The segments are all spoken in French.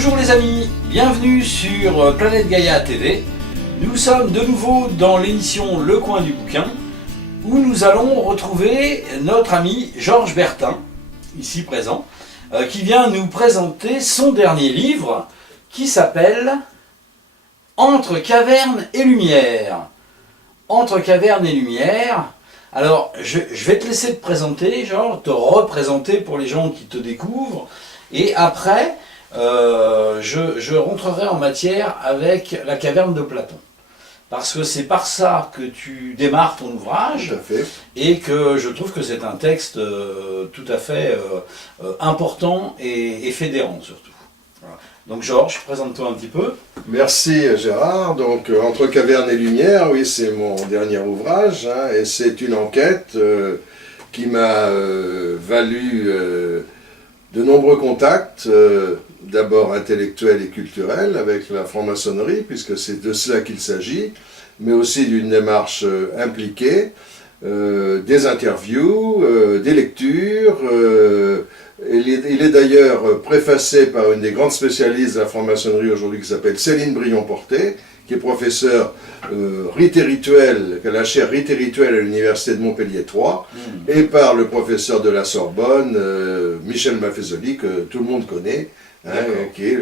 Bonjour les amis, bienvenue sur Planète Gaïa TV. Nous sommes de nouveau dans l'émission Le Coin du Bouquin, où nous allons retrouver notre ami Georges Bertin, ici présent, qui vient nous présenter son dernier livre, qui s'appelle Entre caverne et lumière. Entre caverne et lumière. Alors, je vais te laisser te présenter, Georges, te représenter pour les gens qui te découvrent, et après, je rentrerai en matière avec la caverne de Platon. Parce que c'est par ça que tu démarres ton ouvrage, tout à fait. Et que je trouve que c'est un texte tout à fait important et fédérant surtout. Voilà. Donc Georges, présente-toi un petit peu. Merci Gérard. Donc Entre caverne et lumière, oui, c'est mon dernier ouvrage, hein, et c'est une enquête qui m'a valu de nombreux contacts, d'abord intellectuels et culturels avec la franc-maçonnerie, puisque c'est de cela qu'il s'agit, mais aussi d'une démarche impliquée, des interviews, des lectures. Il est d'ailleurs préfacé par une des grandes spécialistes de la franc-maçonnerie aujourd'hui qui s'appelle Céline Brion-Portet, qui est professeure rite et rituel, qui a la chaire rite et rituel à l'université de Montpellier 3, et par le professeur de la Sorbonne, Michel Maffezoli, que tout le monde connaît, hein, qui est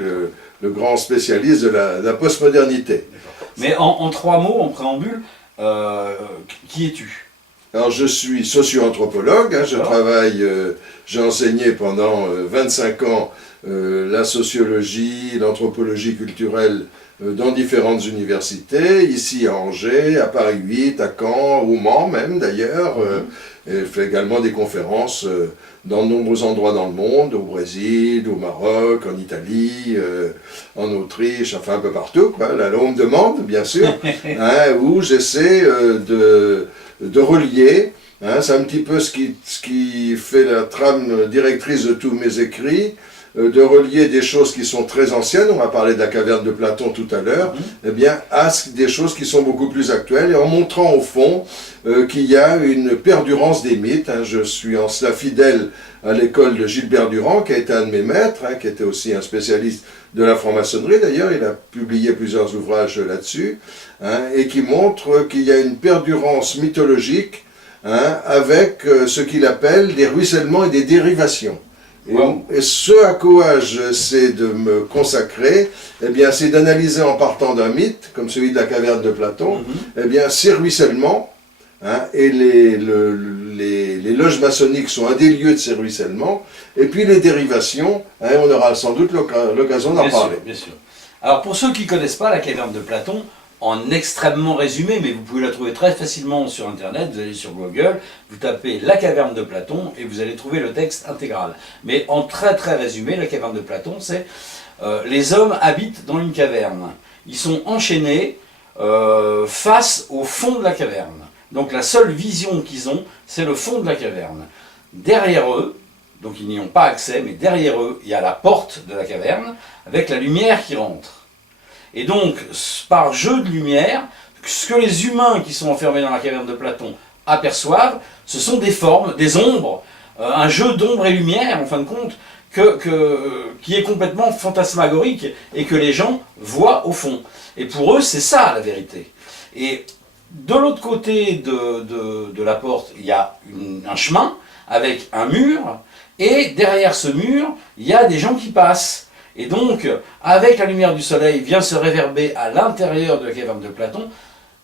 le grand spécialiste de la postmodernité. Mais en trois mots, en préambule, qui es-tu ? Alors je suis socio-anthropologue, hein, j'ai enseigné pendant 25 ans la sociologie, l'anthropologie culturelle dans différentes universités, ici à Angers, à Paris 8, à Caen, au Mans même d'ailleurs. Je fais également des conférences dans de nombreux endroits dans le monde, au Brésil, au Maroc, en Italie, en Autriche, enfin un peu partout, quoi. Là on me demande, bien sûr, hein, où j'essaie de relier, hein, c'est un petit peu ce qui fait la trame directrice de tous mes écrits, de relier des choses qui sont très anciennes, on va parler de la caverne de Platon tout à l'heure, eh bien, à des choses qui sont beaucoup plus actuelles, et en montrant au fond qu'il y a une perdurance des mythes. Hein. Je suis en cela fidèle à l'école de Gilbert Durand, qui a été un de mes maîtres, hein, qui était aussi un spécialiste de la franc-maçonnerie d'ailleurs, il a publié plusieurs ouvrages là-dessus, hein, et qui montre qu'il y a une perdurance mythologique, hein, avec ce qu'il appelle des ruissellements et des dérivations. Et ce à quoi j'essaie de me consacrer, eh bien, c'est d'analyser en partant d'un mythe, comme celui de la caverne de Platon, eh bien, ces ruissellements, hein, et les loges maçonniques sont un des lieux de ces ruissellements, et puis les dérivations, hein, on aura sans doute l'occasion d'en parler. Bien sûr. Alors pour ceux qui ne connaissent pas la caverne de Platon, en extrêmement résumé, mais vous pouvez la trouver très facilement sur internet, vous allez sur Google, vous tapez la caverne de Platon et vous allez trouver le texte intégral. Mais en très résumé, la caverne de Platon, c'est les hommes habitent dans une caverne. Ils sont enchaînés face au fond de la caverne. Donc la seule vision qu'ils ont, c'est le fond de la caverne. Derrière eux, donc ils n'y ont pas accès, mais derrière eux, il y a la porte de la caverne avec la lumière qui rentre. Et donc, par jeu de lumière, ce que les humains qui sont enfermés dans la caverne de Platon aperçoivent, ce sont des formes, des ombres, un jeu d'ombre et lumière, en fin de compte, qui est complètement fantasmagorique et que les gens voient au fond. Et pour eux, c'est ça la vérité. Et de l'autre côté de la porte, il y a un chemin avec un mur, et derrière ce mur, il y a des gens qui passent. Et donc, avec la lumière du soleil, vient se réverber à l'intérieur de la caverne de Platon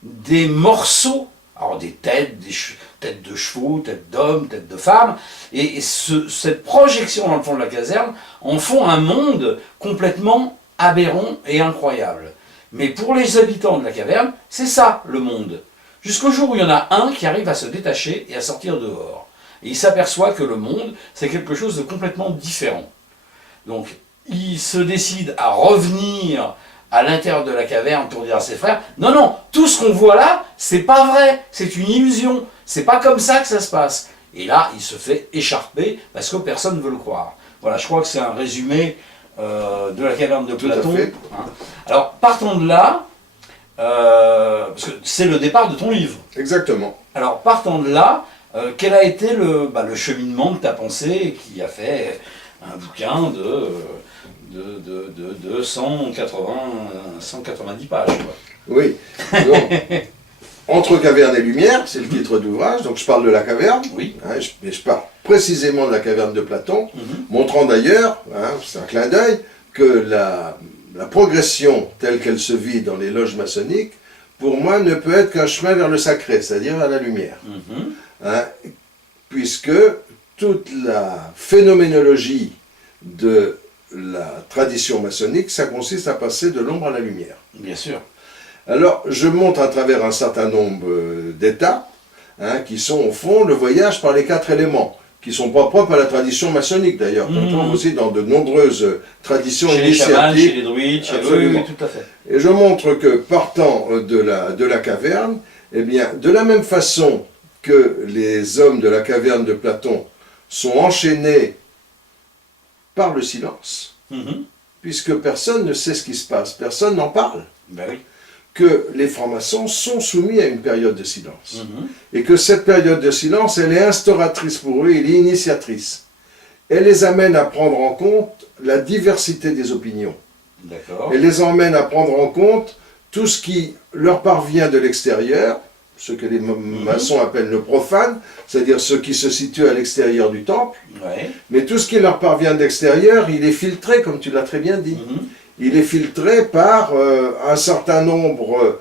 des morceaux, alors des têtes de chevaux, têtes d'hommes, têtes de femmes, et cette projection dans le fond de la caserne en font un monde complètement aberrant et incroyable. Mais pour les habitants de la caverne, c'est ça le monde. Jusqu'au jour où il y en a un qui arrive à se détacher et à sortir dehors. Et il s'aperçoit que le monde, c'est quelque chose de complètement différent. Donc, il se décide à revenir à l'intérieur de la caverne pour dire à ses frères « Non, non, tout ce qu'on voit là, c'est pas vrai, c'est une illusion, c'est pas comme ça que ça se passe. » Et là, il se fait écharper parce que personne ne veut le croire. Voilà, je crois que c'est un résumé de la caverne de Platon. Tout à fait. Hein. Alors, partons de là, parce que c'est le départ de ton livre. Exactement. Alors, partant de là, quel a été le cheminement de ta pensée qui a fait un bouquin de 190 pages. Quoi. Oui. Donc, Entre caverne et lumière, c'est le titre d'ouvrage, donc je parle de la caverne, Oui. hein, mais je parle précisément de la caverne de Platon, montrant d'ailleurs, hein, c'est un clin d'œil, que la progression telle qu'elle se vit dans les loges maçonniques, pour moi, ne peut être qu'un chemin vers le sacré, c'est-à-dire vers la lumière. Hein, puisque toute la phénoménologie de la tradition maçonnique, ça consiste à passer de l'ombre à la lumière. Bien sûr. Alors, je montre à travers un certain nombre d'étapes, hein, qui sont au fond le voyage par les 4 éléments, qui ne sont pas propres à la tradition maçonnique d'ailleurs, qu'on trouve aussi dans de nombreuses traditions chez les chamans, initiatiques. chez les druides, chez Absolument. oui, tout à fait. Et je montre que partant de la caverne, eh bien, de la même façon que les hommes de la caverne de Platon sont enchaînés par le silence, puisque personne ne sait ce qui se passe, personne n'en parle. Ben oui. Que les francs-maçons sont soumis à une période de silence. Et que cette période de silence, elle est instauratrice pour eux, elle est initiatrice. Elle les amène à prendre en compte la diversité des opinions. D'accord. Elle les emmène à prendre en compte tout ce qui leur parvient de l'extérieur, ce que les maçons appellent le profane, c'est-à-dire ce qui se situe à l'extérieur du temple. Ouais. Mais tout ce qui leur parvient de l'extérieur, il est filtré, comme tu l'as très bien dit. Il est filtré par un certain nombre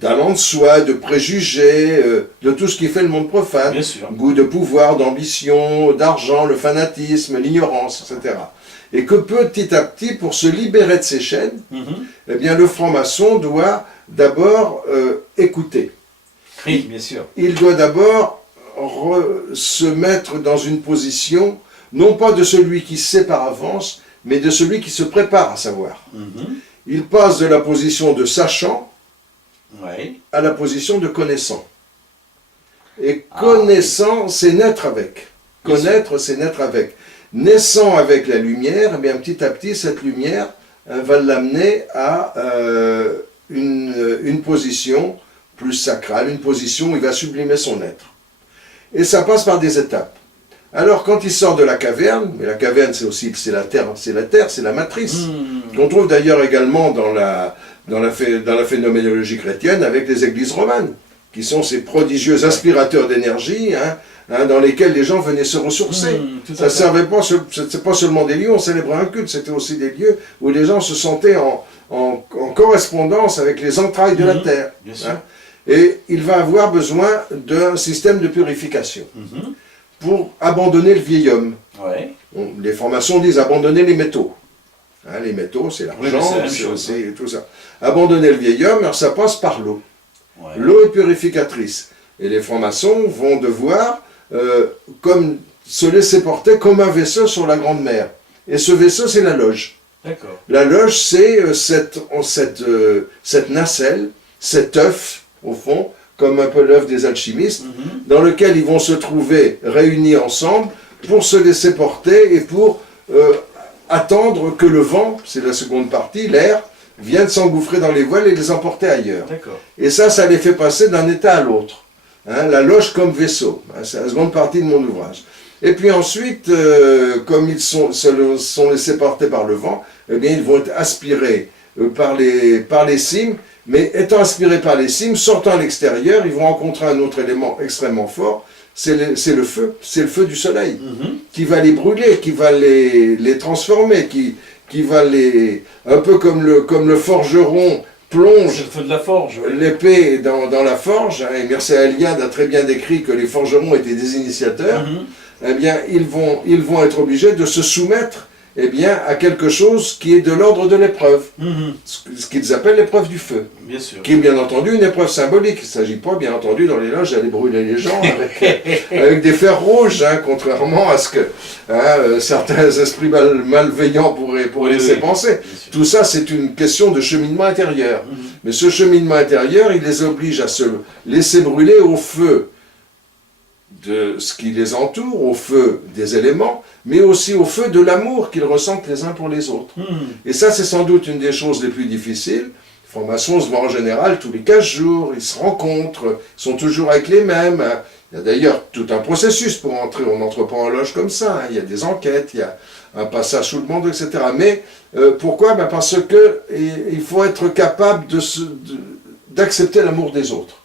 d'allants de soi, de préjugés, de tout ce qui fait le monde profane. Bien sûr. Goût de pouvoir, d'ambition, d'argent, le fanatisme, l'ignorance, etc. Et que petit à petit, pour se libérer de ces chaînes, eh bien, le franc-maçon doit d'abord écouter. Oui, bien sûr. Il doit d'abord se mettre dans une position, non pas de celui qui sait par avance, mais de celui qui se prépare à savoir. Il passe de la position de sachant à la position de connaissant. Et connaissant, c'est naître avec. Connaître, c'est naître avec. Naissant avec la lumière, eh bien, petit à petit, cette lumière va l'amener à une position plus sacrale, une position où il va sublimer son être. Et ça passe par des étapes. Alors, quand il sort de la caverne, mais la caverne, c'est aussi la terre, c'est la matrice, qu'on trouve d'ailleurs également dans la phénoménologie chrétienne avec les églises romanes, qui sont ces prodigieux aspirateurs d'énergie, dans lesquels les gens venaient se ressourcer. Ça ne servait pas, c'est pas seulement des lieux, on célébrait un culte, c'était aussi des lieux où les gens se sentaient en correspondance avec les entrailles de la terre. Et il va avoir besoin d'un système de purification pour abandonner le vieil homme. Les francs-maçons disent abandonner les métaux. Les métaux, c'est l'argent, c'est aussi tout ça. Abandonner le vieil homme, alors ça passe par l'eau. L'eau est purificatrice. Et les francs-maçons vont devoir comme se laisser porter comme un vaisseau sur la grande mer. Et ce vaisseau, c'est la loge. La loge, c'est cette nacelle, cet œuf, au fond, comme un peu l'œuf des alchimistes, dans lequel ils vont se trouver réunis ensemble pour se laisser porter et pour attendre que le vent, c'est la seconde partie, l'air, vienne s'engouffrer dans les voiles et les emporter ailleurs. Et ça les fait passer d'un état à l'autre. La loge comme vaisseau, c'est la seconde partie de mon ouvrage. Et puis ensuite, comme ils se sont laissés porter par le vent, eh bien, ils vont être aspirés par les cimes. Mais étant aspirés par les cimes, sortant à l'extérieur, ils vont rencontrer un autre élément extrêmement fort, c'est le feu du soleil, qui va les brûler, qui va les transformer, qui va un peu comme le forgeron plonge le feu de la forge, l'épée dans la forge, et Mircea Eliade a très bien décrit que les forgerons étaient des initiateurs, eh bien, ils vont être obligés de se soumettre à quelque chose qui est de l'ordre de l'épreuve, ce qu'ils appellent l'épreuve du feu, qui est bien entendu une épreuve symbolique. Il ne s'agit pas, bien entendu, dans les loges d'aller brûler les gens avec des fers rouges, contrairement à ce que certains esprits malveillants pourraient laisser penser. Tout ça, c'est une question de cheminement intérieur. Mais ce cheminement intérieur, il les oblige à se laisser brûler au feu de ce qui les entoure, au feu des éléments, mais aussi au feu de l'amour qu'ils ressentent les uns pour les autres. Et ça, c'est sans doute une des choses les plus difficiles. Les francs-maçons se voient en général tous les 15 jours, ils se rencontrent, ils sont toujours avec les mêmes, Il y a d'ailleurs tout un processus pour entrer, on n'entre pas en loge comme ça, hein. Il y a des enquêtes, il y a un passage sous le manteau, etc. Mais pourquoi? Ben parce que il faut être capable d'accepter l'amour des autres.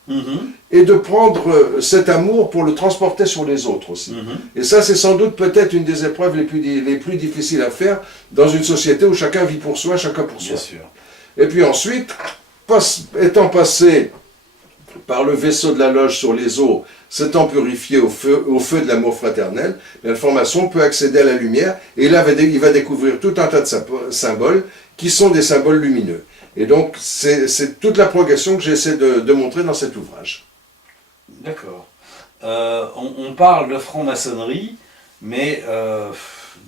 Et de prendre cet amour pour le transporter sur les autres aussi. Et ça, c'est sans doute peut-être une des épreuves les plus difficiles à faire dans une société où chacun vit pour soi, chacun pour soi. Bien sûr. Et puis ensuite, étant passé par le vaisseau de la loge sur les eaux, s'étant purifié au feu de l'amour fraternel, la formation peut accéder à la lumière, et là, il va découvrir tout un tas de symboles qui sont des symboles lumineux. Et donc, c'est toute la progression que j'essaie de montrer dans cet ouvrage. D'accord. On parle de franc-maçonnerie, mais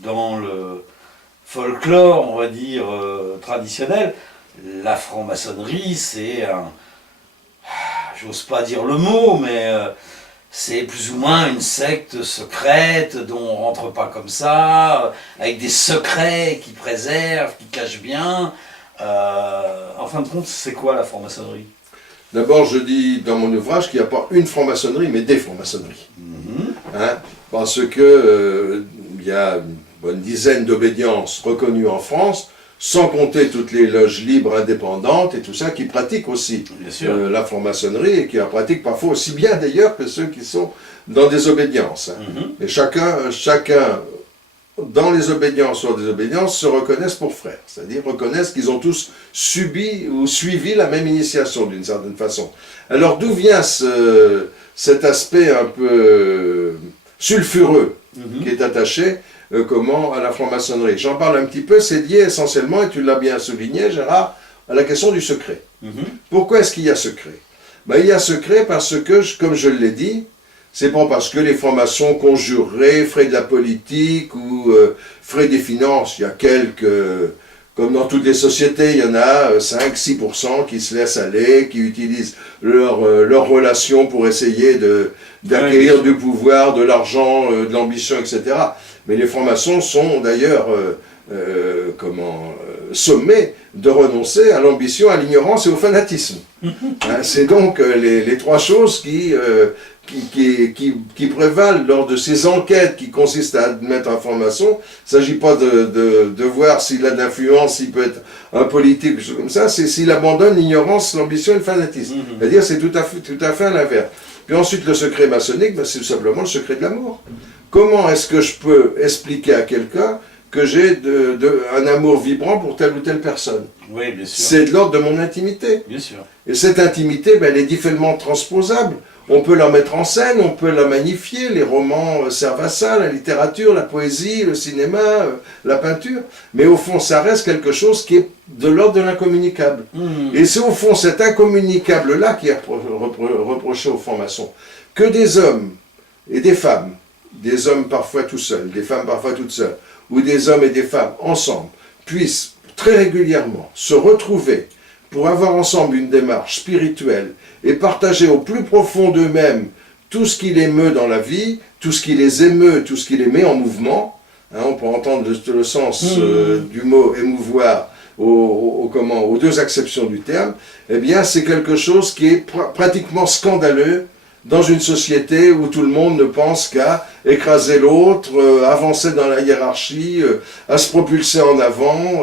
dans le folklore, on va dire, traditionnel, la franc-maçonnerie, c'est un... J'ose pas dire le mot, mais c'est plus ou moins une secte secrète dont on rentre pas comme ça, avec des secrets qui préservent, qui cachent bien. En fin de compte, c'est quoi la franc-maçonnerie? D'abord, je dis dans mon ouvrage qu'il n'y a pas une franc-maçonnerie, mais des francs-maçonneries. Hein, parce que il y a une bonne dizaine d'obédiences reconnues en France, sans compter toutes les loges libres, indépendantes et tout ça, qui pratiquent aussi la franc-maçonnerie et qui la pratiquent parfois aussi bien d'ailleurs que ceux qui sont dans des obédiences. Et chacun, dans les obédiences ou des obédiences, se reconnaissent pour frères, c'est-à-dire reconnaissent qu'ils ont tous subi ou suivi la même initiation d'une certaine façon. Alors d'où vient cet aspect un peu sulfureux qui est attaché à la franc-maçonnerie? J'en parle un petit peu, c'est lié essentiellement, et tu l'as bien souligné Gérard, à la question du secret. Pourquoi est-ce qu'il y a secret? Ben, il y a secret parce que, comme je l'ai dit, c'est pas parce que les francs-maçons conjureraient, feraient de la politique ou feraient des finances. Il y a comme dans toutes les sociétés, il y en a 5-6% qui se laissent aller, qui utilisent leurs relations pour essayer d'acquérir du pouvoir, de l'argent, de l'ambition, etc. Mais les francs-maçons sont d'ailleurs sommés de renoncer à l'ambition, à l'ignorance et au fanatisme. C'est donc les trois choses qui prévalent lors de ces enquêtes qui consistent à admettre un franc-maçon. Il ne s'agit pas de voir s'il a de l'influence, s'il peut être un politique, quelque chose comme ça, c'est s'il abandonne l'ignorance, l'ambition et le fanatisme. C'est-à-dire c'est tout à fait à l'inverse. Puis ensuite, le secret maçonnique, c'est tout simplement le secret de l'amour. Comment est-ce que je peux expliquer à quelqu'un que j'ai un amour vibrant pour telle ou telle personne? Oui, bien sûr. C'est de l'ordre de mon intimité. Bien sûr. Et cette intimité, elle est différemment transposable. On peut la mettre en scène, on peut la magnifier. Les romans servent à ça, la littérature, la poésie, le cinéma, la peinture. Mais au fond, ça reste quelque chose qui est de l'ordre de l'incommunicable. Et c'est au fond cet incommunicable-là qui est reproché aux francs-maçons. Que des hommes et des femmes, des hommes parfois tout seuls, des femmes parfois toutes seules, ou des hommes et des femmes ensemble, puissent très régulièrement se retrouver pour avoir ensemble une démarche spirituelle et partager au plus profond d'eux-mêmes tout ce qui les meut dans la vie, tout ce qui les émeut, tout ce qui les met en mouvement. On peut entendre le sens du mot émouvoir aux deux acceptions du terme. Eh bien, c'est quelque chose qui est pratiquement scandaleux dans une société où tout le monde ne pense qu'à écraser l'autre, avancer dans la hiérarchie, à se propulser en avant,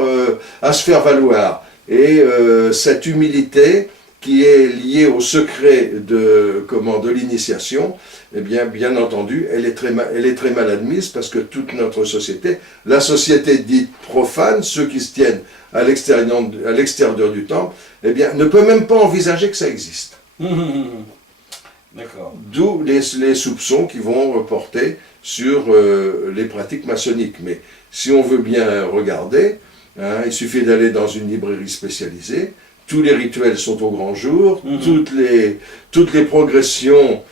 à se faire valoir. Et cette humilité qui est liée au secret de l'initiation, eh bien entendu, elle est très mal admise parce que toute notre société, la société dite profane, ceux qui se tiennent à l'extérieur du temple, eh bien ne peut même pas envisager que ça existe. D'accord. D'où les soupçons qui vont porter sur les pratiques maçonniques. Mais si on veut bien regarder, il suffit d'aller dans une librairie spécialisée, tous les rituels sont au grand jour, toutes les progressions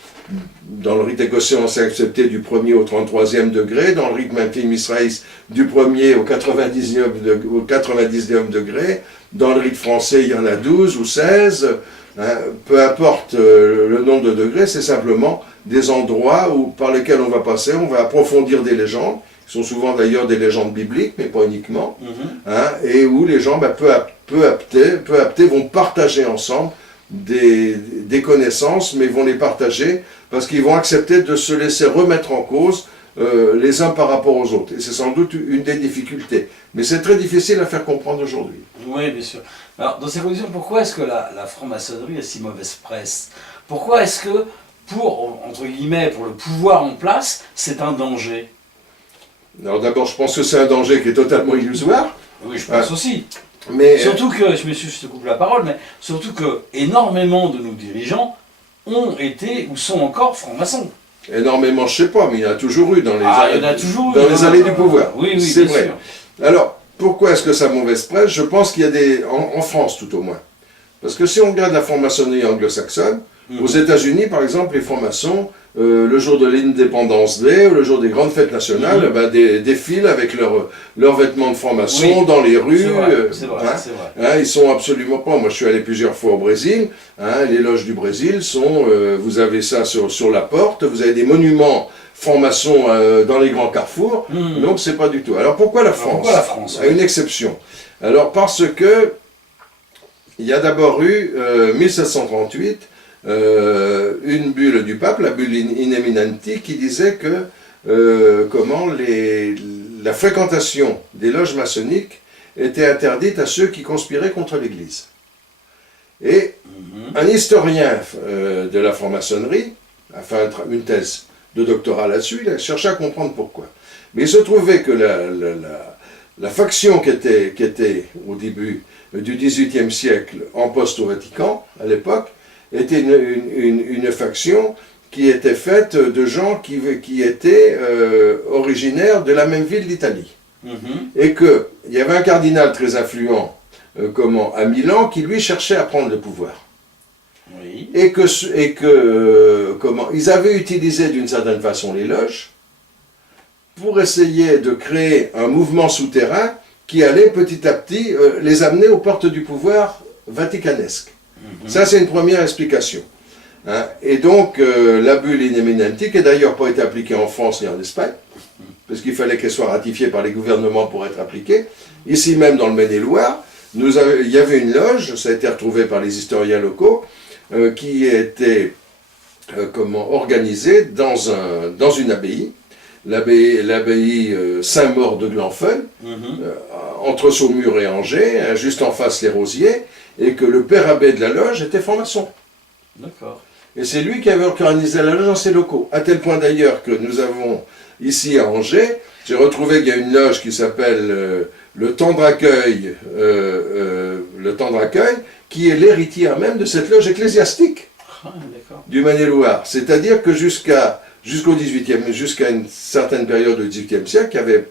dans le rite écossais, on s'est accepté du 1er au 33e degré, dans le rite Memphis-Misraïs du 1er au 99e degré, dans le rite français il y en a 12 ou 16, peu importe le nombre de degrés, c'est simplement des endroits par lesquels on va passer, on va approfondir des légendes, qui sont souvent d'ailleurs des légendes bibliques, mais pas uniquement, et où les gens peu à peu vont partager ensemble des connaissances, mais vont les partager parce qu'ils vont accepter de se laisser remettre en cause les uns par rapport aux autres. Et c'est sans doute une des difficultés. Mais c'est très difficile à faire comprendre aujourd'hui. Oui, bien sûr. Alors, dans ces conditions, pourquoi est-ce que la franc-maçonnerie a si mauvaise presse? Pourquoi est-ce que, entre guillemets, pour le pouvoir en place, c'est un danger? Alors d'abord, je pense que c'est un danger qui est totalement illusoire. Oui, je pense aussi. Mais Surtout que, je te coupe la parole, mais surtout que énormément de nos dirigeants ont été ou sont encore francs-maçons. énormément, je ne sais pas, mais il y en a toujours eu dans les, il y en a toujours dans eu, les allées du pouvoir. Oui, oui, c'est bien vrai. sûr. Alors, pourquoi est-ce que ça a mauvaise presse? Je pense qu'il y a des... En France, tout au moins. Parce que si on regarde la franc-maçonnerie anglo-saxonne, aux États-Unis, par exemple, les francs-maçons, le jour de l'Independence Day, ou le jour des grandes fêtes nationales, défilent avec leurs vêtements de franc-maçon dans les rues. C'est vrai, c'est vrai. Ils sont absolument pas... Moi, je suis allé plusieurs fois au Brésil. Les loges du Brésil sont... vous avez ça sur la porte, vous avez des monuments francs-maçons dans les grands carrefours. Donc, c'est pas du tout. Alors, pourquoi la France? Pourquoi la France? À une exception. Alors, parce que il y a d'abord eu, 1738, une bulle du pape, la bulle In Eminenti, qui disait que la fréquentation des loges maçonniques était interdite à ceux qui conspiraient contre l'Église. Et un historien de la franc-maçonnerie a fait une thèse de doctorat là-dessus, il a cherché à comprendre pourquoi. Mais il se trouvait que la faction qui était au début du XVIIIe siècle en poste au Vatican, à l'époque, était une faction qui était faite de gens qui étaient originaires de la même ville d'Italie. Et qu'il y avait un cardinal très influent à Milan qui lui cherchait à prendre le pouvoir. Oui. Et ils avaient utilisé d'une certaine façon les loges pour essayer de créer un mouvement souterrain qui allait petit à petit les amener aux portes du pouvoir vaticanesque. Ça, c'est une première explication. Et donc, la bulle In Eminenti, qui n'a d'ailleurs pas été appliquée en France ni en Espagne, parce qu'il fallait qu'elle soit ratifiée par les gouvernements pour être appliquée, ici même dans le Maine-et-Loire, il y avait une loge, ça a été retrouvé par les historiens locaux, qui était organisée dans une abbaye, l'abbaye Saint-Maur de Glanfeuil, entre Saumur et Angers, juste en face les Rosiers, et que le père abbé de la loge était franc-maçon. D'accord. Et c'est lui qui avait organisé la loge dans ses locaux. À tel point d'ailleurs que nous avons ici à Angers, j'ai retrouvé qu'il y a une loge qui s'appelle le Tendre Accueil, qui est l'héritière même de cette loge ecclésiastique du Maine-et-Loire. C'est-à-dire que jusqu'à une certaine période du XVIIIe siècle, il y avait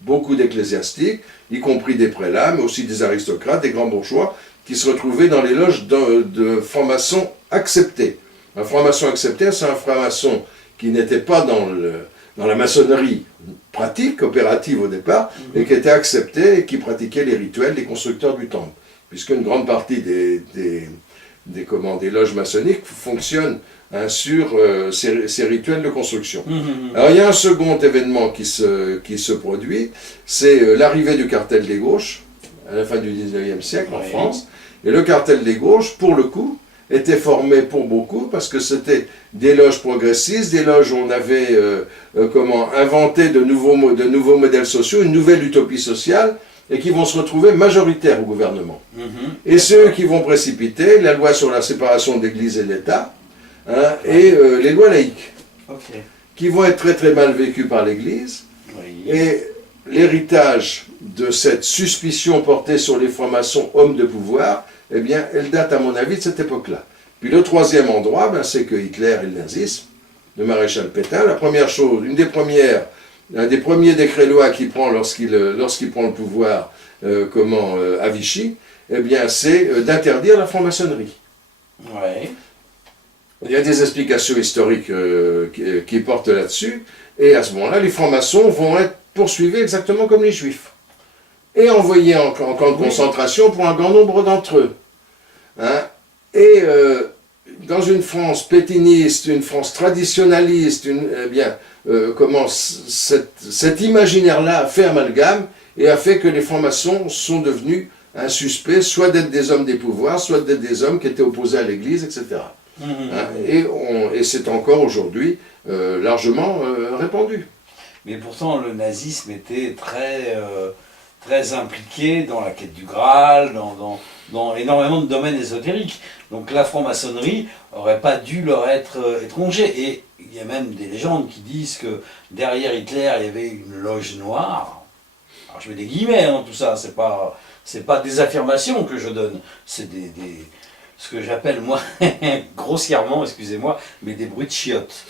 beaucoup d'ecclésiastiques, y compris des prélats, mais aussi des aristocrates, des grands bourgeois, qui se retrouvaient dans les loges de francs-maçons acceptés. Un franc-maçon accepté, c'est un franc-maçon qui n'était pas dans la maçonnerie pratique, opérative au départ, mais qui était accepté et qui pratiquait les rituels des constructeurs du temple. Puisqu'une grande partie des loges maçonniques fonctionnent sur ces rituels de construction. Alors il y a un second événement qui se produit, c'est l'arrivée du cartel des gauches, à la fin du XIXe siècle en France. Et le cartel des gauches, pour le coup, était formé pour beaucoup, parce que c'était des loges progressistes, des loges où on avait inventé de nouveaux modèles sociaux, une nouvelle utopie sociale, et qui vont se retrouver majoritaires au gouvernement. Et ceux qui vont précipiter la loi sur la séparation de l'Église et de l'État, et les lois laïques, qui vont être très très mal vécues par l'Église. Et l'héritage de cette suspicion portée sur les francs-maçons hommes de pouvoir, eh bien, elle date à mon avis de cette époque-là. Puis le troisième endroit, c'est que Hitler et le nazisme, le maréchal Pétain, la première chose, un des premiers décrets-lois qu'il prend lorsqu'il prend le pouvoir à Vichy, eh bien, c'est d'interdire la franc-maçonnerie. Il y a des explications historiques qui portent là-dessus, et à ce moment-là, les francs-maçons vont être poursuivis exactement comme les juifs, et envoyés en camp de concentration pour un grand nombre d'entre eux. Dans une France pétiniste, une France traditionnaliste, cet imaginaire-là a fait amalgame et a fait que les francs-maçons sont devenus un suspect, soit d'être des hommes des pouvoirs, soit d'être des hommes qui étaient opposés à l'Église, etc. Et c'est encore aujourd'hui largement répandu. Mais pourtant, le nazisme était très impliqué dans la quête du Graal, dans énormément de domaines ésotériques. Donc la franc-maçonnerie n'aurait pas dû leur être étranger. Et il y a même des légendes qui disent que derrière Hitler, il y avait une loge noire. Alors je mets des guillemets, tout ça, c'est pas des affirmations que je donne, c'est ce que j'appelle, moi, grossièrement, excusez-moi, mais des bruits de chiottes.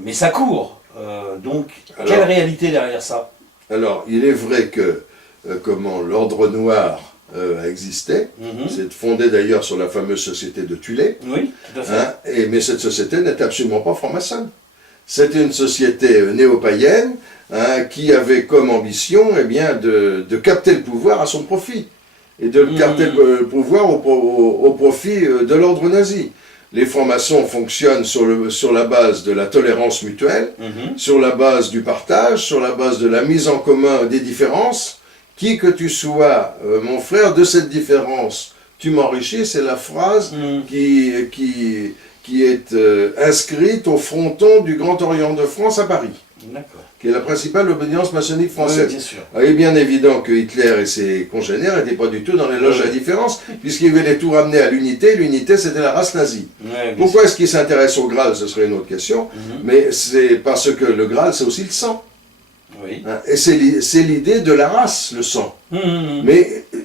Mais ça court. Donc, quelle réalité derrière ça? Alors, il est vrai que l'ordre noir a existé. C'est fondé d'ailleurs sur la fameuse société de Tulé. Oui, tout à fait. Mais cette société n'est absolument pas franc-maçonne. C'était une société néo-païenne qui avait comme ambition de capter le pouvoir à son profit. Et de capter le pouvoir au profit de l'ordre nazi. Les francs-maçons fonctionnent sur la base de la tolérance mutuelle, sur la base du partage, sur la base de la mise en commun des différences. Qui que tu sois, mon frère, de cette différence, tu m'enrichis, c'est la phrase qui est inscrite au fronton du Grand Orient de France à Paris. D'accord. Qui est la principale obédience maçonnique française. Oui, bien sûr. Il est bien évident que Hitler et ses congénères n'étaient pas du tout dans les loges à la différence, puisqu'ils voulaient tout ramener à l'unité. L'unité, c'était la race nazie. Pourquoi est-ce qu'ils s'intéressent au Graal? Ce serait une autre question. Mais c'est parce que le Graal, c'est aussi le sang. Oui. Et c'est l'idée de la race, le sang.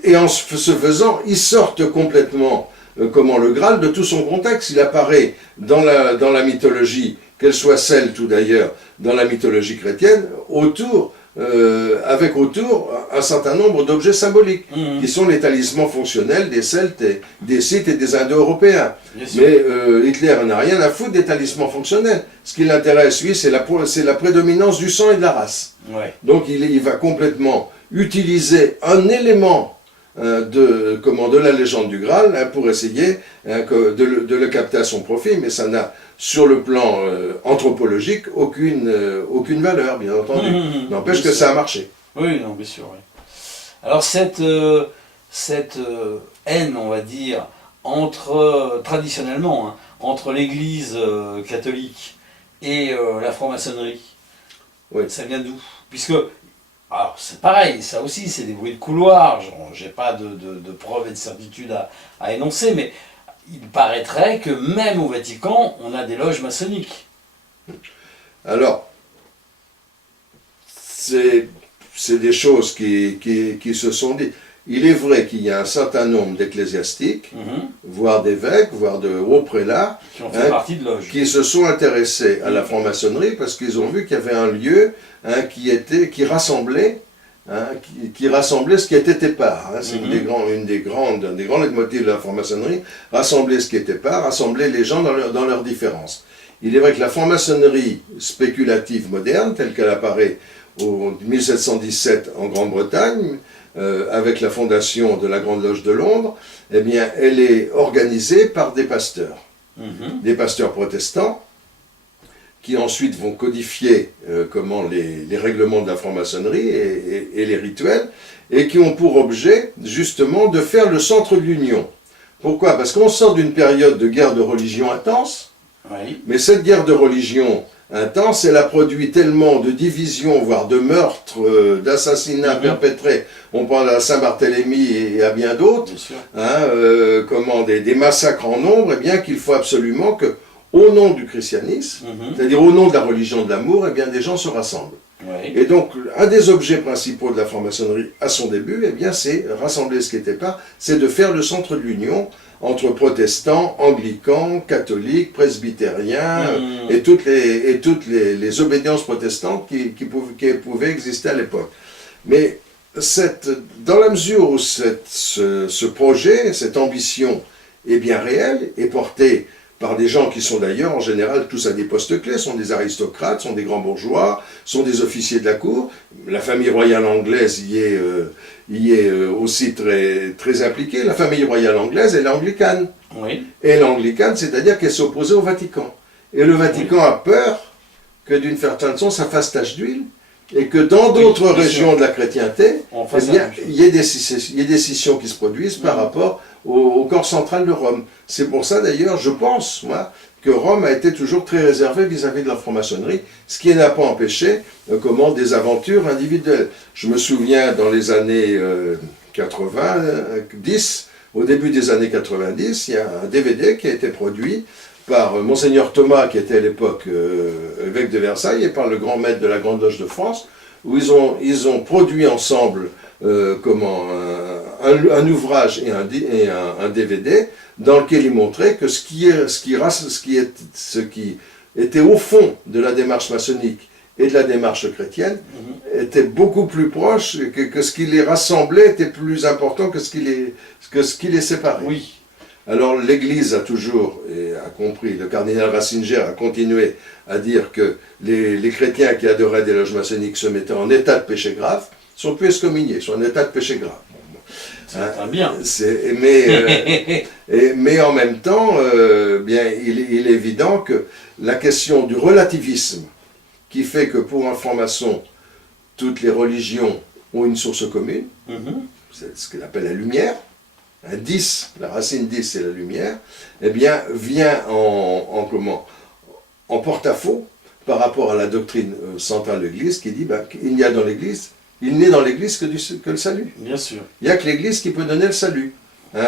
Et en se faisant, ils sortent complètement le Graal de tout son contexte. Il apparaît dans la mythologie, qu'elle soit celte ou d'ailleurs dans la mythologie chrétienne, avec autour un certain nombre d'objets symboliques, qui sont les talismans fonctionnels des Celtes, des Scythes et des Indo-Européens. Mais Hitler n'a rien à foutre des talismans fonctionnels. Ce qui l'intéresse, lui, c'est la prédominance du sang et de la race. Ouais. Donc il va complètement utiliser un élément de la légende du Graal pour essayer de le capter à son profit, mais ça n'a, sur le plan anthropologique, aucune valeur, bien entendu. N'empêche que ça a marché. Oui, non, bien sûr. Oui. Alors cette haine, on va dire, traditionnellement, entre l'Église catholique et la franc-maçonnerie, ça vient d'où? Puisque, alors c'est pareil, ça aussi c'est des bruits de couloir, j'ai pas de preuves et de certitudes à énoncer, mais il paraîtrait que même au Vatican, on a des loges maçonniques. Alors, c'est des choses qui se sont dites. Il est vrai qu'il y a un certain nombre d'ecclésiastiques, voire d'évêques, voire de hauts prélats, qui ont fait partie de loges, qui se sont intéressés à la franc-maçonnerie parce qu'ils ont vu qu'il y avait un lieu qui rassemblait ce qui était épars. C'est un des grands leitmotifs de la franc-maçonnerie, rassembler ce qui était épars, rassembler les gens dans leurs différences. Il est vrai que la franc-maçonnerie spéculative moderne, telle qu'elle apparaît en 1717 en Grande-Bretagne, avec la fondation de la Grande Loge de Londres, eh bien, elle est organisée par des pasteurs. Des pasteurs protestants, qui ensuite vont codifier les règlements de la franc-maçonnerie et les rituels, et qui ont pour objet, justement, de faire le centre de l'union. Pourquoi? Parce qu'on sort d'une période de guerre de religion intense, mais cette guerre de religion intense, elle a produit tellement de divisions, voire de meurtres, d'assassinats perpétrés, on parle à Saint-Barthélemy et à bien d'autres, des massacres en nombre, eh bien qu'il faut absolument que, au nom du christianisme, c'est-à-dire au nom de la religion de l'amour, eh bien des gens se rassemblent. Et donc, un des objets principaux de la franc-maçonnerie à son début, eh bien, c'est rassembler ce qui n'était pas, c'est de faire le centre de l'union entre protestants, anglicans, catholiques, presbytériens, et toutes les obédiences protestantes qui pouvaient exister à l'époque. Mais dans la mesure où ce projet, cette ambition est bien réelle, est portée par des gens qui sont d'ailleurs en général tous à des postes clés, sont des aristocrates, sont des grands bourgeois, sont des officiers de la cour. La famille royale anglaise y est aussi très, très impliquée. La famille royale anglaise, elle est anglicane. Et l'anglicane, c'est-à-dire qu'elle s'est opposée au Vatican. Et le Vatican a peur que d'une certaine façon, ça fasse tache d'huile et que dans d'autres bien sûr. régions de la chrétienté, On eh fasse la bien, même chose. il y ait des scissions qui se produisent par rapport au corps central de Rome. C'est pour ça d'ailleurs, je pense, moi, que Rome a été toujours très réservée vis-à-vis de la franc-maçonnerie, ce qui n'a pas empêché des aventures individuelles. Je me souviens dans les années 90, au début des années 90, il y a un DVD qui a été produit par Monseigneur Thomas, qui était à l'époque évêque de Versailles, et par le grand maître de la Grande Loge de France, où ils ont produit ensemble un ouvrage et un DVD dans lequel ils montraient que ce qui était au fond de la démarche maçonnique et de la démarche chrétienne était beaucoup plus proche, que ce qui les rassemblait était plus important que ce qui les séparait. Oui. Alors l'Église a toujours a compris, le cardinal Ratzinger a continué à dire que les chrétiens qui adoraient des loges maçonniques se mettaient en état de péché grave, sont plus excommuniés, sont en état de péché grave. C'est bien. Mais en même temps, bien, il est évident que la question du relativisme, qui fait que pour un franc-maçon, toutes les religions ont une source commune, c'est ce qu'il appelle la lumière, un 10, la racine 10 c'est la lumière, eh bien vient en porte-à-faux par rapport à la doctrine centrale de l'Église qui dit qu'il n'y a dans l'Église, il n'est dans l'Église que le salut. Bien sûr. Il n'y a que l'Église qui peut donner le salut.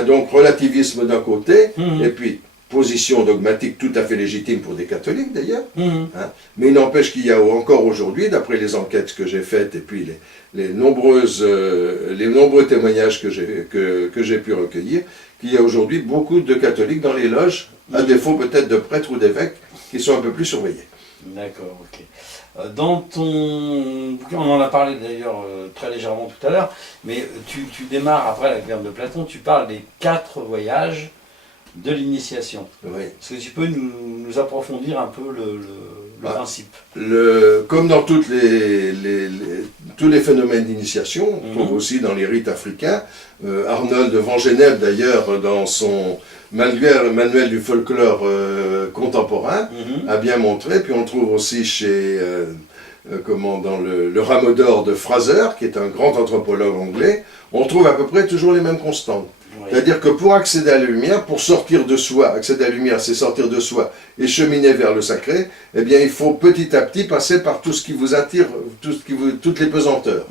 Donc relativisme d'un côté, et puis position dogmatique tout à fait légitime pour des catholiques d'ailleurs, mais il n'empêche qu'il y a encore aujourd'hui, d'après les enquêtes que j'ai faites et puis les nombreux témoignages que j'ai pu recueillir, qu'il y a aujourd'hui beaucoup de catholiques dans les loges, à défaut peut-être de prêtres ou d'évêques, qui sont un peu plus surveillés. D'accord, ok. Dans ton bouquin, on en a parlé d'ailleurs très légèrement tout à l'heure, mais tu démarres après la caverne de Platon, tu parles des 4 voyages de l'initiation. Oui. Est-ce que tu peux nous approfondir un peu le principe? Comme dans tous les phénomènes d'initiation, on trouve aussi dans les rites africains, Arnold van Gennep d'ailleurs dans son manuel du folklore contemporain a bien montré, puis on le trouve aussi chez dans le rameau d'or de Fraser, qui est un grand anthropologue anglais, on trouve à peu près toujours les mêmes constantes. Oui. C'est-à-dire que pour accéder à la lumière, pour sortir de soi, accéder à la lumière, c'est sortir de soi et cheminer vers le sacré, eh bien il faut petit à petit passer par tout ce qui vous attire, toutes les pesanteurs.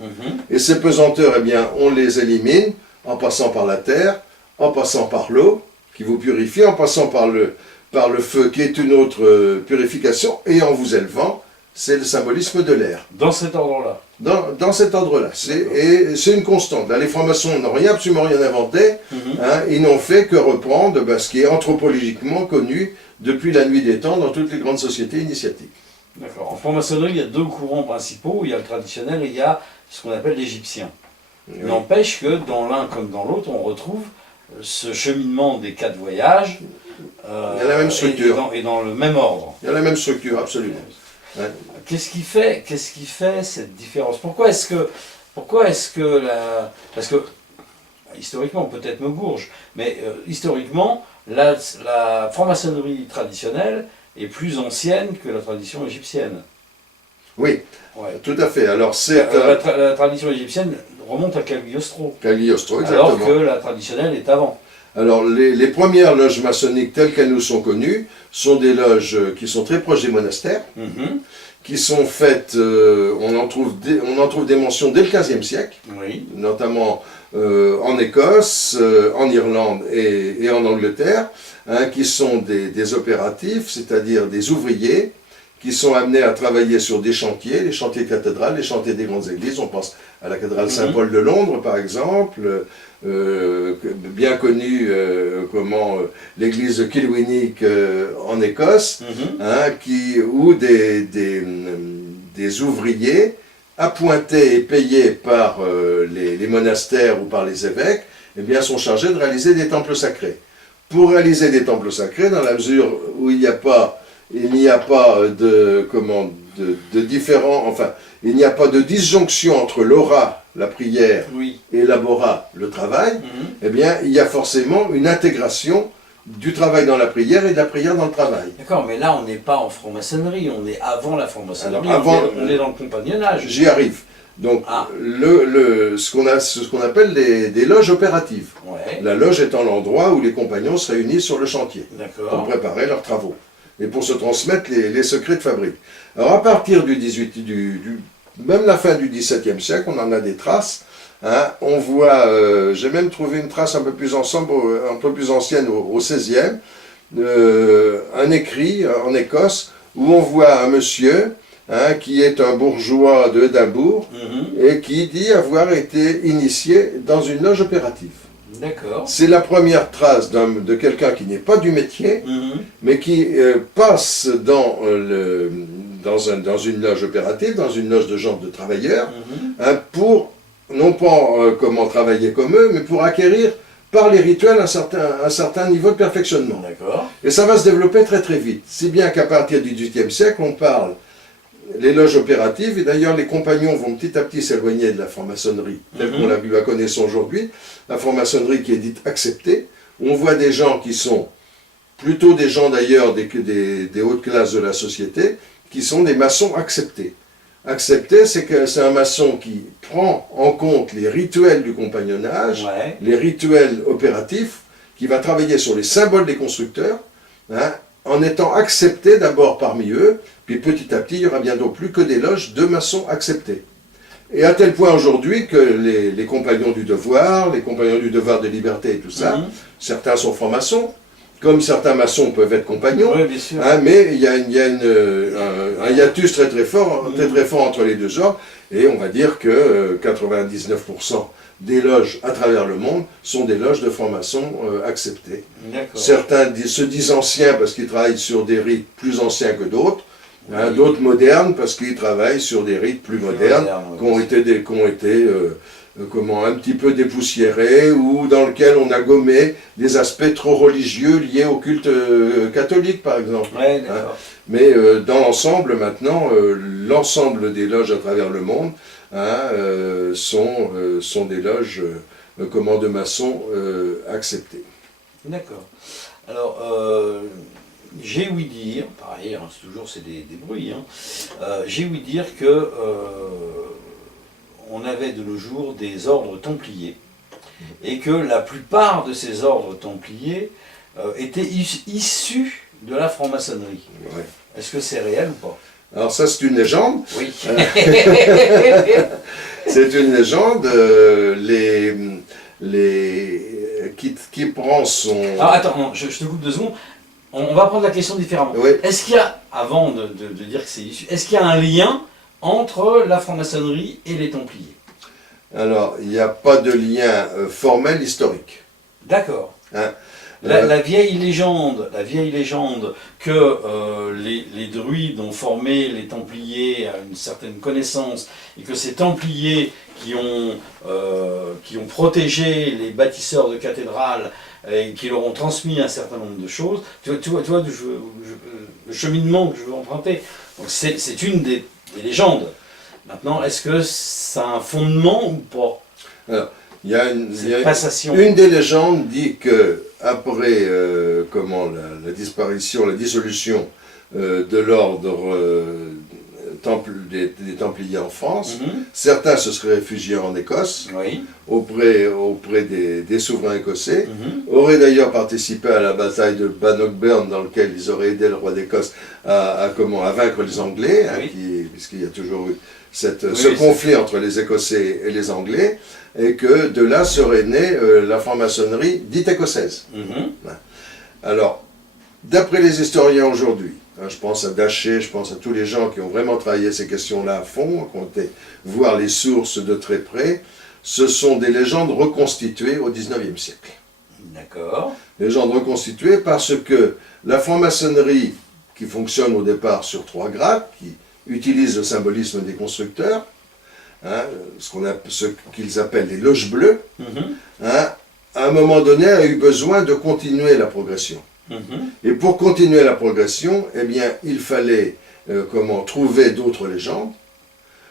Et ces pesanteurs, eh bien on les élimine en passant par la terre, en passant par l'eau, qui vous purifie, en passant par le feu, qui est une autre purification, et en vous élevant, c'est le symbolisme de l'air. Dans cet ordre-là. Dans cet ordre-là. C'est une constante. Là, les francs-maçons n'ont absolument rien inventé. Ils n'ont fait que reprendre ce qui est anthropologiquement connu depuis la nuit des temps dans toutes les grandes sociétés initiatiques. D'accord. En franc-maçonnerie, il y a 2 courants principaux. Il y a le traditionnel et il y a ce qu'on appelle l'égyptien. Oui. N'empêche que dans l'un comme dans l'autre, on retrouve ce cheminement des 4 voyages. Il y a la même structure. Et dans le même ordre. Il y a la même structure, absolument. Ouais. Qu'est-ce qui fait cette différence? Pourquoi est-ce que parce que historiquement, peut-être me gourge, mais historiquement, la franc-maçonnerie traditionnelle est plus ancienne que la tradition égyptienne. Oui, ouais. Tout à fait. Alors la tradition égyptienne remonte à Cagliostro. Cagliostro, exactement. Alors que la traditionnelle est avant. Alors les premières loges maçonniques telles qu'elles nous sont connues sont des loges qui sont très proches des monastères, qui sont faites, on en trouve des mentions dès le XVe siècle, notamment en Écosse, en Irlande et en Angleterre, qui sont des opératifs, c'est-à-dire des ouvriers, qui sont amenés à travailler sur des chantiers, les chantiers cathédrales, les chantiers des grandes églises. On pense à la cathédrale Saint-Paul de Londres, par exemple, bien connue l'église de Kilwinnick en Écosse, où des ouvriers appointés et payés par les monastères ou par les évêques, eh bien, sont chargés de réaliser des temples sacrés. Pour réaliser des temples sacrés, dans la mesure où il n'y a pas de disjonction entre l'aura, la prière, et l'abora, le travail, eh bien, il y a forcément une intégration du travail dans la prière et de la prière dans le travail. D'accord, mais là on n'est pas en franc-maçonnerie, on est avant la franc-maçonnerie, Alors, on est dans le compagnonnage. J'y arrive. Donc, ce qu'on appelle des loges opératives. Ouais, La loge étant l'endroit où les compagnons se réunissent sur le chantier pour d'accord. préparer leurs travaux et pour se transmettre les secrets de fabrique. Alors, à partir même la fin du XVIIe siècle, on en a des traces. Hein, on voit, j'ai même trouvé une trace un peu plus ancienne au XVIe, un écrit en Écosse où on voit un monsieur qui est un bourgeois de Édimbourg et qui dit avoir été initié dans une loge opérative. D'accord. C'est la première trace de quelqu'un qui n'est pas du métier, mais qui passe dans une loge opérative, dans une loge de genre de travailleurs, pour non pas comment travailler comme eux, mais pour acquérir par les rituels un certain niveau de perfectionnement. D'accord. Et ça va se développer très très vite. Si bien qu'à partir du XVIIIe siècle, on parle les loges opératives, et d'ailleurs les compagnons vont petit à petit s'éloigner de la franc-maçonnerie, telle qu'on la connaît aujourd'hui, la franc-maçonnerie qui est dite acceptée. On voit des gens qui sont plutôt des gens d'ailleurs des hautes classes de la société, qui sont des maçons acceptés. Accepté, c'est un maçon qui prend en compte les rituels du compagnonnage, les rituels opératifs, qui va travailler sur les symboles des constructeurs, en étant accepté d'abord parmi eux, puis petit à petit, il n'y aura bientôt plus que des loges de maçons acceptés. Et à tel point aujourd'hui que les compagnons du devoir de liberté et tout ça, certains sont francs-maçons, comme certains maçons peuvent être compagnons, mais il y a un hiatus très très fort entre les deux genres, et on va dire que 99% des loges à travers le monde sont des loges de francs-maçons acceptés. Certains se disent anciens parce qu'ils travaillent sur des rites plus anciens que d'autres, d'autres modernes parce qu'ils travaillent sur des rites plus modernes qui ont été un petit peu dépoussiérés ou dans lesquels on a gommé des aspects trop religieux liés au culte catholique par exemple. Mais dans l'ensemble maintenant, l'ensemble des loges à travers le monde sont des loges de maçons acceptées. D'accord. Alors, j'ai ouï dire, pareil, c'est des bruits, j'ai ouï dire que on avait de nos jours des ordres templiers et que la plupart de ces ordres templiers étaient issus de la franc-maçonnerie. Est-ce que c'est réel ou pas? Alors ça c'est une légende. Oui. C'est une légende. Qui prend son... Alors attends, je te coupe 2 secondes. On va prendre la question différemment. Est-ce qu'il y a, avant de dire que c'est issu, est-ce qu'il y a un lien entre la franc-maçonnerie et les Templiers? Alors, il n'y a pas de lien formel historique. D'accord. La vieille légende que les druides ont formé les Templiers à une certaine connaissance et que ces Templiers qui ont protégé les bâtisseurs de cathédrales et qui leur ont transmis un certain nombre de choses, tu vois le cheminement que je veux emprunter. Donc c'est une des légendes. Maintenant, est-ce que ça a un fondement ou pas? Alors, une des légendes dit que après la dissolution de l'ordre des Templiers en France, certains se seraient réfugiés en Écosse, auprès des souverains écossais, auraient d'ailleurs participé à la bataille de Bannockburn, dans laquelle ils auraient aidé le roi d'Écosse à vaincre les Anglais, puisqu'il y a toujours eu ce conflit entre les Écossais et les Anglais, et que de là serait née la franc-maçonnerie dite écossaise. Alors, d'après les historiens aujourd'hui, je pense à Daché, je pense à tous les gens qui ont vraiment travaillé ces questions-là à fond, qui ont été voir les sources de très près, ce sont des légendes reconstituées au XIXe siècle. D'accord. Légendes reconstituées parce que la franc-maçonnerie, qui fonctionne au départ sur 3 grades, qui utilise le symbolisme des constructeurs, ce qu'ils appellent les loges bleues, à un moment donné a eu besoin de continuer la progression. Et pour continuer la progression, eh bien, il fallait trouver d'autres légendes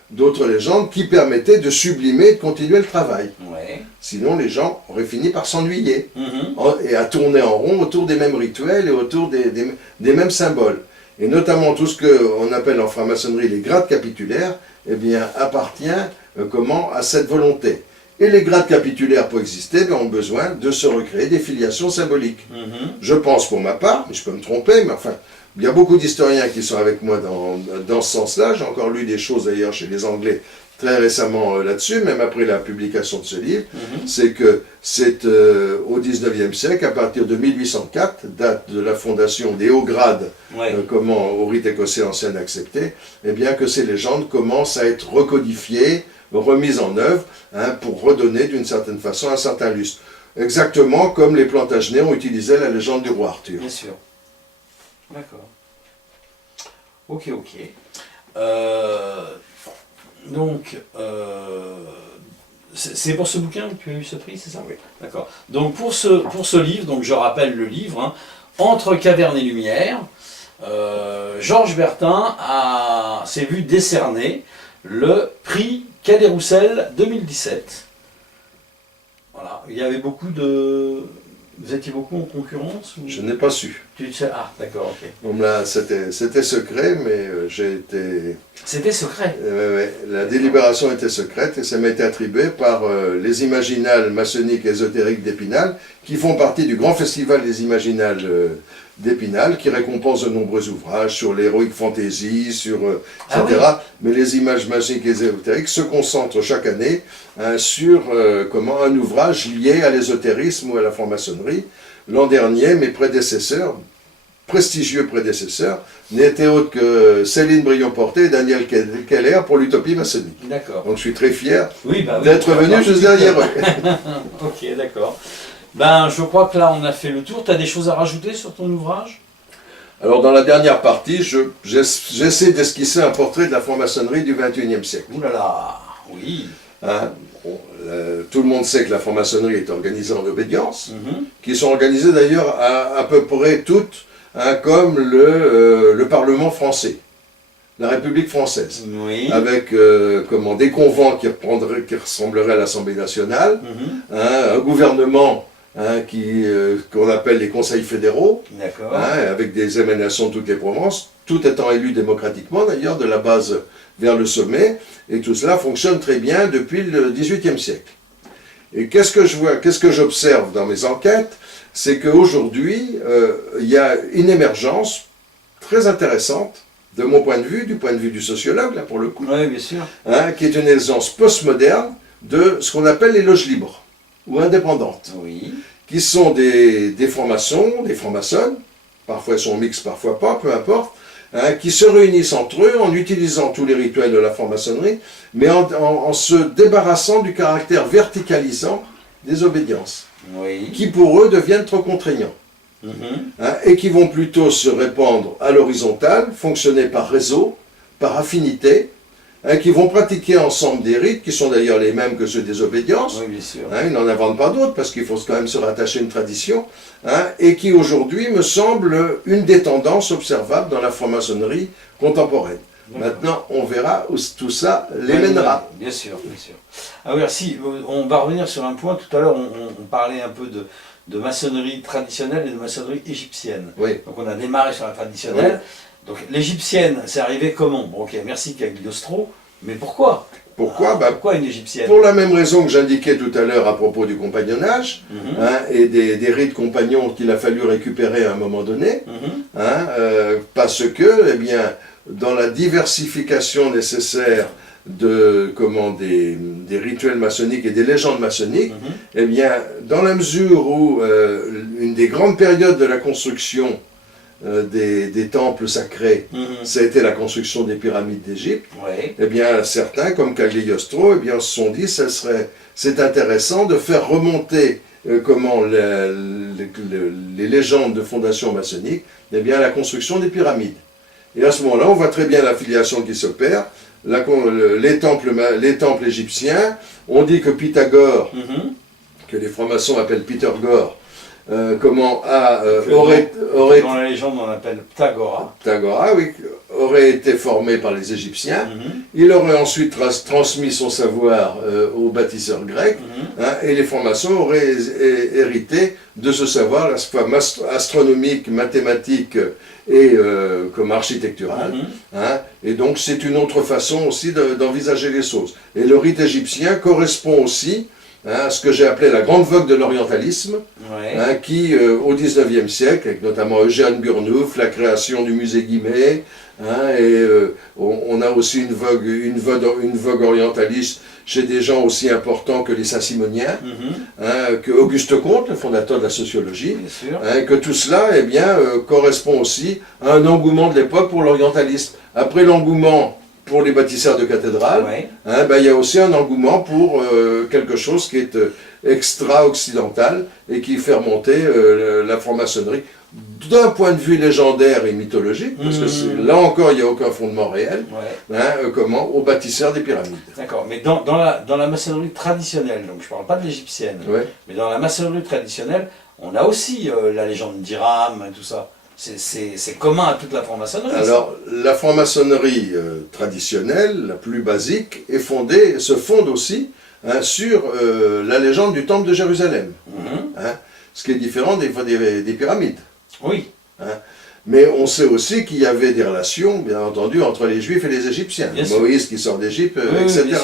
d'autres légendes qui permettaient de sublimer et de continuer le travail. Ouais. Sinon, les gens auraient fini par s'ennuyer Mhm. et à tourner en rond autour des mêmes rituels et autour des mêmes symboles. Et notamment tout ce qu'on appelle en franc-maçonnerie les grades capitulaires, eh bien, appartient à cette volonté. Et les grades capitulaires, pour exister, ont besoin de se recréer des filiations symboliques. Mhm. Je pense pour ma part, mais je peux me tromper, mais enfin, il y a beaucoup d'historiens qui sont avec moi dans ce sens-là. J'ai encore lu des choses d'ailleurs chez les Anglais très récemment là-dessus, même après la publication de ce livre. Mhm. C'est que c'est au XIXe siècle, à partir de 1804, date de la fondation des hauts grades, Ouais. au rite écossais ancien accepté, eh bien que ces légendes commencent à être recodifiées, remises en œuvre, pour redonner d'une certaine façon un certain lustre. Exactement comme les Plantagenets ont utilisé la légende du roi Arthur. Bien sûr. D'accord. Ok, ok. Donc, c'est pour ce bouquin que tu as eu ce prix, c'est ça? Oui. D'accord. Donc pour ce livre, donc je rappelle le livre, Entre caverne et lumière, Georges Bertin s'est vu décerner le prix Cadet-Roussel 2017. Voilà. Il y avait beaucoup de... Vous étiez beaucoup en concurrence ou... Je n'ai pas su. Tu sais... Ah, d'accord, ok. Bon, là, c'était secret, mais j'ai été... C'était secret. Ouais, la délibération était secrète et ça m'a été attribué par les Imaginales maçonniques ésotériques d'Épinal, qui font partie du grand festival des Imaginales d'Épinal, qui récompense de nombreux ouvrages sur l'heroic fantasy, sur etc. Ah oui. Mais les images maçonniques et ésotériques se concentrent chaque année sur un ouvrage lié à l'ésotérisme ou à la franc-maçonnerie. L'an dernier, mes prédécesseurs, prestigieux prédécesseurs, n'étaient autres que Céline Brion-Portet et Daniel Keller pour l'utopie maçonnique. D'accord. Donc je suis très fier Oui, bah oui, d'être venu juste derrière eux. Ok, d'accord. Ben, je crois que là, on a fait le tour. Tu as des choses à rajouter sur ton ouvrage? Alors dans la dernière partie, j'essaie d'esquisser un portrait de la franc-maçonnerie du XXIe siècle. Ouh là là, oui. Tout le monde sait que la franc-maçonnerie est organisée en obédiences, Mhm. qui sont organisées d'ailleurs à peu près toutes, comme le Parlement français, la République française, Oui. avec des convents qui ressembleraient à l'Assemblée nationale, Mhm. un gouvernement qu'on appelle les conseils fédéraux, D'accord. avec des émanations de toutes les provinces, tout étant élu démocratiquement d'ailleurs, de la base vers le sommet, et tout cela fonctionne très bien depuis le XVIIIe siècle. Et qu'est-ce que je vois, qu'est-ce que j'observe dans mes enquêtes, c'est qu'aujourd'hui, il y a une émergence très intéressante, de mon point de vue, du point de vue du sociologue, là pour le coup, Oui, bien sûr. qui est une émergence postmoderne de ce qu'on appelle les loges libres, ou indépendantes, Oui. qui sont des francs-maçons, des francs-maçonnes, parfois ils sont mixtes, parfois pas, peu importe, qui se réunissent entre eux en utilisant tous les rituels de la franc-maçonnerie, mais en se débarrassant du caractère verticalisant des obédiences, Oui. qui pour eux deviennent trop contraignants, Mhm. et qui vont plutôt se répandre à l'horizontale, fonctionner par réseau, par affinité, qui vont pratiquer ensemble des rites, qui sont d'ailleurs les mêmes que ceux des obédiences. Oui, bien sûr. Ils n'en inventent pas d'autres parce qu'il faut quand même se rattacher à une tradition, et qui aujourd'hui me semble une des tendances observables dans la franc-maçonnerie contemporaine. D'accord. Maintenant, on verra où tout ça les mènera. Bien sûr, bien sûr. Ah oui, alors si, on va revenir sur un point. Tout à l'heure, on parlait un peu de maçonnerie traditionnelle et de maçonnerie égyptienne. Oui. Donc on a démarré sur la traditionnelle. Donc l'égyptienne, c'est arrivé comment? Bon, ok, merci Cagliostro, mais pourquoi? Pourquoi? Pourquoi une égyptienne? Pour la même raison que j'indiquais tout à l'heure à propos du compagnonnage, Mhm. et des rites compagnons qu'il a fallu récupérer à un moment donné, Mhm. parce que, eh bien, dans la diversification nécessaire des rituels maçonniques et des légendes maçonniques, Mhm. eh bien, dans la mesure où une des grandes périodes de la construction des temples sacrés, Mhm. ça a été la construction des pyramides d'Égypte, Ouais. eh bien, certains, comme Cagliostro, eh bien, se sont dit c'est intéressant de faire remonter les légendes de fondation maçonnique, eh bien, à la construction des pyramides. Et à ce moment-là, on voit très bien l'affiliation qui s'opère. Les temples égyptiens, on dit que Pythagore, Mhm. que les francs-maçons appellent Peter Gore, Dans la légende, on appelle Pythagora. Pythagora, oui, aurait été formé par les Égyptiens. Il aurait ensuite transmis son savoir aux bâtisseurs grecs, et les francs-maçons auraient hérité de ce savoir, la forme astronomique, mathématique et comme architectural. Et donc c'est une autre façon aussi d'envisager les choses. Et le rite égyptien correspond aussi à ce que j'ai appelé la grande vogue de l'orientalisme, qui au XIXe siècle, avec notamment Eugène Burnouf, la création du musée Guimet, on a aussi une vogue orientaliste chez des gens aussi importants que les Saint-Simoniens, que Auguste Comte, le fondateur de la sociologie, que tout cela correspond aussi à un engouement de l'époque pour l'orientalisme. Après l'engouement pour les bâtisseurs de cathédrales, il y a aussi un engouement pour quelque chose qui est extra-occidental et qui fait remonter la franc-maçonnerie d'un point de vue légendaire et mythologique, parce que là encore il n'y a aucun fondement réel, aux bâtisseurs des pyramides. D'accord, mais dans la maçonnerie traditionnelle, donc je ne parle pas de l'égyptienne, mais dans la maçonnerie traditionnelle, on a aussi la légende d'Hiram et tout ça. C'est commun à toute la franc-maçonnerie. Alors, la franc-maçonnerie traditionnelle, la plus basique, se fonde aussi sur la légende du temple de Jérusalem. Ce qui est différent des pyramides. Oui. Mais on sait aussi qu'il y avait des relations, bien entendu, entre les Juifs et les Égyptiens. Moïse qui sort d'Égypte, etc.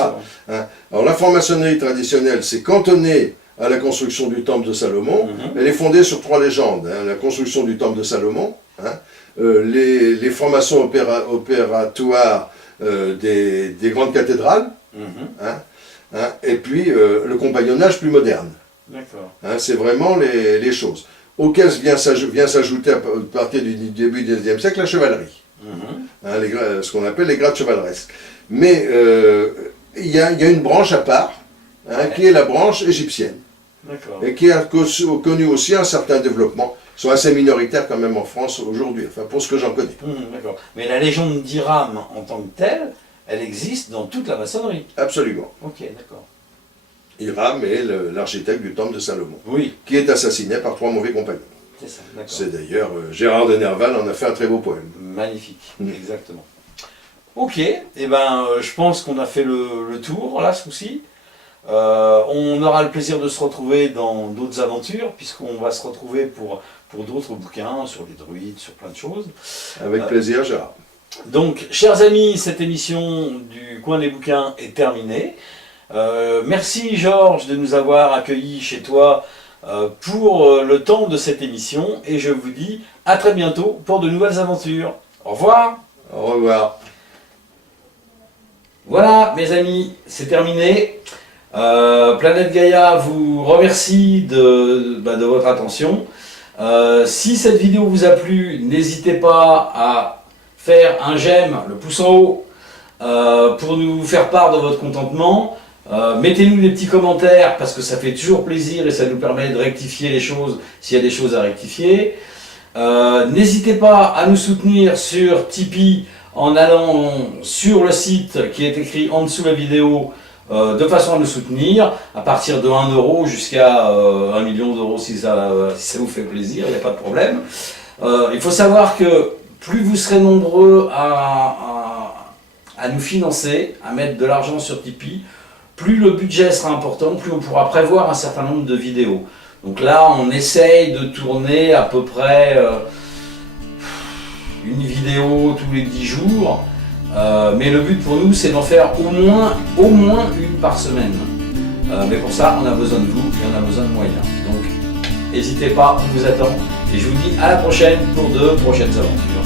Alors, la franc-maçonnerie traditionnelle s'est cantonnée à la construction du temple de Salomon. Elle est fondée sur 3 légendes. La construction du temple de Salomon, les francs-maçons opératoires des grandes cathédrales, et puis le compagnonnage plus moderne. C'est vraiment les choses. Auxquelles vient s'ajouter à partir du début du XIXe siècle la chevalerie. Ce qu'on appelle les grades chevaleresques. Mais il y a une branche à part, qui est la branche égyptienne. Et qui a connu aussi un certain développement. Ils sont assez minoritaires quand même en France aujourd'hui, enfin pour ce que j'en connais. D'accord. Mais la légende d'Hiram en tant que telle, elle existe dans toute la maçonnerie. Absolument. Ok, d'accord. Hiram est l'architecte du temple de Salomon, qui est assassiné par 3 mauvais compagnons. C'est ça, d'accord. C'est d'ailleurs, Gérard de Nerval en a fait un très beau poème. Magnifique, exactement. Ok, je pense qu'on a fait le tour, là, ce coup-ci. On aura le plaisir de se retrouver dans d'autres aventures, puisqu'on va se retrouver pour d'autres bouquins sur les druides, sur plein de choses. Avec plaisir, Gérard. Donc, chers amis, cette émission du Coin des Bouquins est terminée. Merci Georges de nous avoir accueillis chez toi pour le temps de cette émission, et je vous dis à très bientôt pour de nouvelles aventures. Au revoir. Au revoir. Voilà mes amis, c'est terminé. Planète Gaïa vous remercie de votre attention. Si cette vidéo vous a plu, n'hésitez pas à faire un j'aime, le pouce en haut, pour nous faire part de votre contentement. Mettez-nous des petits commentaires parce que ça fait toujours plaisir et ça nous permet de rectifier les choses s'il y a des choses à rectifier. N'hésitez pas à nous soutenir sur Tipeee en allant sur le site qui est écrit en dessous de la vidéo, de façon à nous soutenir à partir de 1 € jusqu'à 1 million d'euros si ça vous fait plaisir, il n'y a pas de problème. Il faut savoir que plus vous serez nombreux à nous financer, à mettre de l'argent sur Tipeee, plus le budget sera important, plus on pourra prévoir un certain nombre de vidéos. Donc là, on essaye de tourner à peu près une vidéo tous les 10 jours. Mais le but pour nous, c'est d'en faire au moins une par semaine. Mais pour ça, on a besoin de vous et on a besoin de moyens. Donc, n'hésitez pas, on vous attend. Et je vous dis à la prochaine pour de prochaines aventures.